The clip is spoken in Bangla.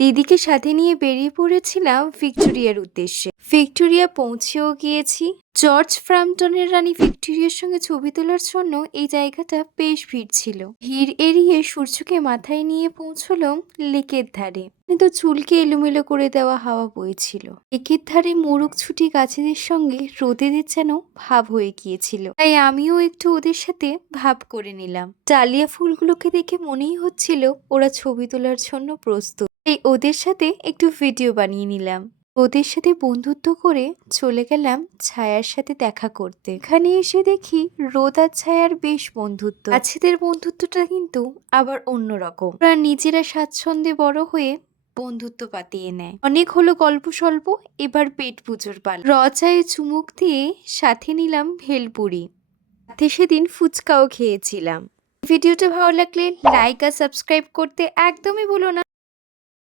দিদিকে সাথে নিয়ে বেরিয়ে পড়েছিলাম ভিক্টোরিয়ার উদ্দেশ্যে। ভিক্টোরিয়া পৌঁছেও গিয়েছি। জর্জ ফ্রাম্পটনের রানী ভিক্টোরিয়ার সঙ্গে ছবি তোলার জন্য এই জায়গাটা বেশ ভিড় ছিল। ভিড় এড়িয়ে সূর্যকে মাথায় নিয়ে পৌঁছলাম লেকের ধারে। কিন্তু চুলকে এলোমেলো করে দেওয়া হাওয়া বইছিল। লেকের ধারে মোরগ ছুটি গাছেদের সঙ্গে রোদেদের যেন ভাব হয়ে গিয়েছিল, তাই আমিও একটু ওদের সাথে ভাব করে নিলাম। ডালিয়া ফুলগুলোকে দেখে মনেই হচ্ছিল ওরা ছবি তোলার জন্য প্রস্তুত। তাই ওদের সাথে একটু ভিডিও বানিয়ে নিলাম। ওদের সাথে বন্ধুত্ব করে চলে গেলাম ছায়ার সাথে দেখা করতে। এখানে এসে দেখি রোদ আর ছায়ার বেশ বন্ধুত্ব। গাছেদের বন্ধুত্বটা কিন্তু আবার অন্যরকম। ওরা নিজেরা স্বাচ্ছন্দ্যে বড় হয়ে বন্ধুত্ব পাতিয়ে নেয়। অনেক হলো গল্প স্বল্প, এবার পেট পুজোর পালা। চায়ে চুমুক দিয়ে সাথে নিলাম ভেলপুরি। সাথে সেদিন ফুচকাও খেয়েছিলাম। ভিডিওটা ভালো লাগলে লাইক আর সাবস্ক্রাইব করতে একদমই ভুলো না।